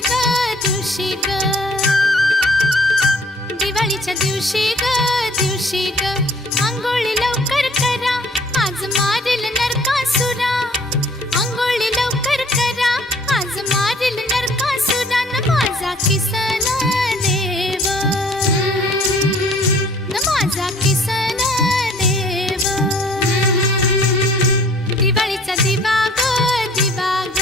ग दिवशी ग, दिवाळीच्या दिवशी ग अंघोळी लवकर करा, आज मारेल नरकासुरा. अंघोळी लवकर करा, आज मारेल नरकासुरा. न माझा किसन देव, न माझा किसन देव. दिवाळीचा दिवा ग दिवा ग,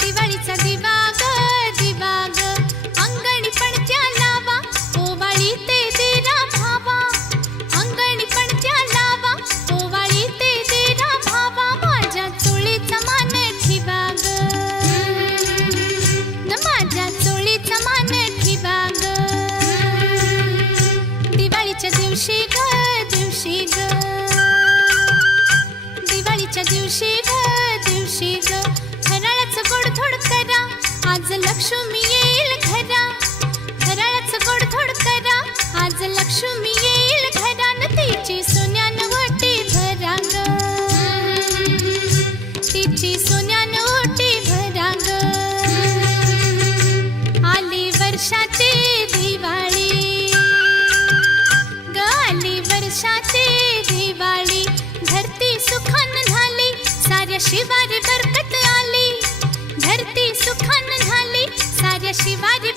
दिवाळीचा दिवा ग अंगणी पणत्या लावा, ओवाळी ते देरा भावा. अंगणी पणत्या लावा, ओवाळी ते देरा भावा. माझ्या चोळीचा मान ठेवा ग, न माझ्या चोळीचा मान ठेवा ग. दिवाळीच्या दिवशी ग दिवाळीच्या दिवशी ग फराळाचं गोडधोड करा, आज लक्ष्मी येईल घरा. फराळाचं गोडधोड करा, आज लक्ष्मी येईल घरा. न तिची सोन्यानं ओटी भरा ग, तिची सोन्यानं ओटी भरा ग. आली वर्षाची दिवाळी ग, आली वर्षाची दिवाळी. धरती सुखान झाली, साऱ्या शिवारी बरकत आली. धरती सुखान झाली, साऱ्या शिवारी